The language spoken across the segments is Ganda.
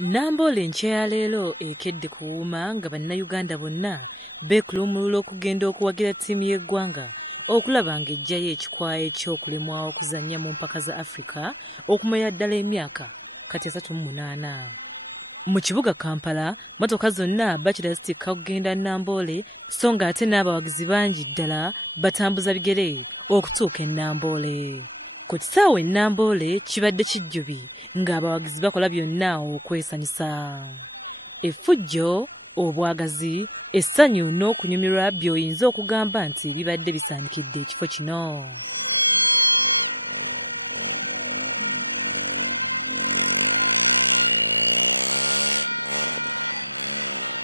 Namboole nkya ya leero ekedde kuwuuma nga bannayuganda bonna beekulumulula okugenda okuwagira ttiimu y'eggwanga okulaba ng'eggyayo ekikwayo eky'okulemwa okuzannya mu mpaka za Africa okumenya ddala emyaka kati 38. Mu kibuga Kampala, mmotoka zonna bakira zitikka kugenda Namboole so ng'ate n'abawagizi bangi ddala batambuza bigere okutuuka e Namboole. Ku kisaawe e Namboole kibadde kijjubi ng'abawagizi bakola byonna okwesanyusa. Effujjo, obwagazi, essanyu n'okunyumirwa by'oyinza okugamba nti bibadde bisaanikidde ekifo kino.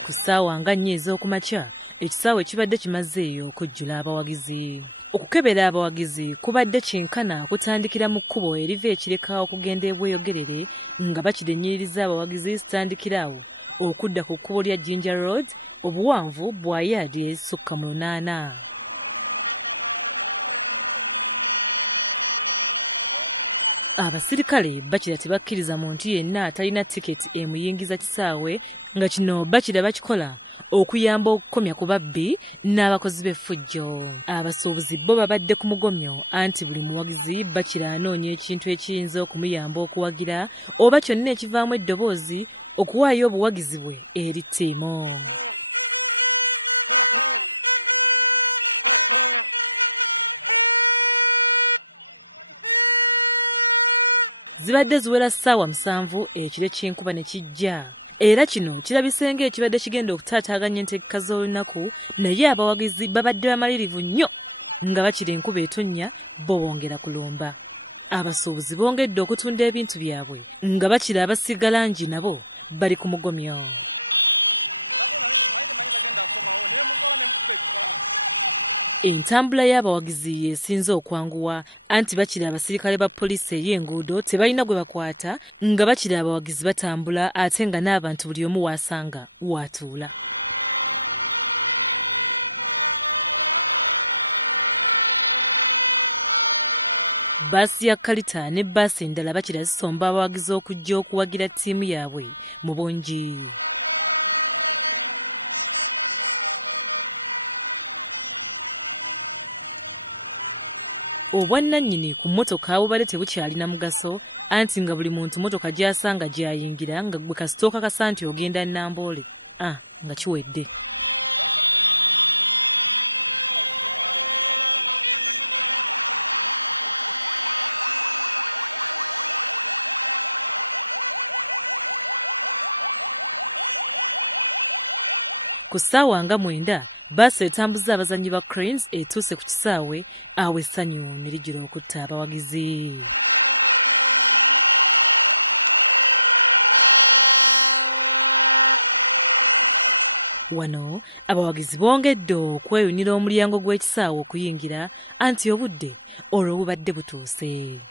Ku ssaawa nga 4 ez'okumakya, ekisaawe kibadde kimazeeyo okujjula abawagizi. Okukebera abawagizi kubadde kyenkana kutandikira mu kkubo eriva ekireka okugenda e Bweyogerere nga bakirennyiririza abawagizi zitandikira awo okudda ku kkubo lya Jinja Road obuwanvu bwa yaadi ezisukka mu 8. Abasirikale bakira tebakkiriza muntu yenna atalina tiketi emuyingiza kisaawe nga kino bakira bakikola okuyamba okukomya ku babbi n'abakozi b'effujjo. Abasuubuzi bo babadde ku mugomyo anti buli muwagizi bakira anoonya ekintu ekiyinza okumuyamba okuwagira oba kyonna ekivaamu eddoboozi okuwaayo obuwagizi bwe eri ttiimu. Zibadde ziwera ssaawa 7 ekiro ky'enkuba ne kijja. Era kino kirabise ng'ekibadde kigenda okutaataaganya entegeka z'olunaku, naye abawagizi babadde bamalirivu nnyo nga bakira enkuba etonnya bo bongera kulumba. Abasuubuzi bongedde okutunda ebintu byabwe nga bakira abasiiga langi nabo bali ku mugomyo. Entambula y'abawagizi yeesinze okwanguwa anti bakira abasirikale ba poliisi ey'enguudo tebalina gwe bakwata nga bakira abawagizi batambula ate nga n'abantu buli omu waasanga waatuula. Bbaasi ya Kalita ne bbaasi endala bakira zisomba abawagizi okujja okuwagira ttiimu yaabwe mu bungi. Obwannannyini ku mmotoka bubadde tebukyalina mugaso anti nga buli muntu mmotoka gy'asanga gy'ayingira nga gwe kasitooka kasa nti ogenda Namboole nga kiwedde. Ku ssaawa nga 9 bbaasi etambuza abazannyi ba Cranes etuuse ku kisaawe awo essanyu ne lijjula okutta abawagizi. Wano abawagizi bongedde okweyunira omulyango gw'ekisaawe okuyingira anti obudde olwo bubadde butuuse.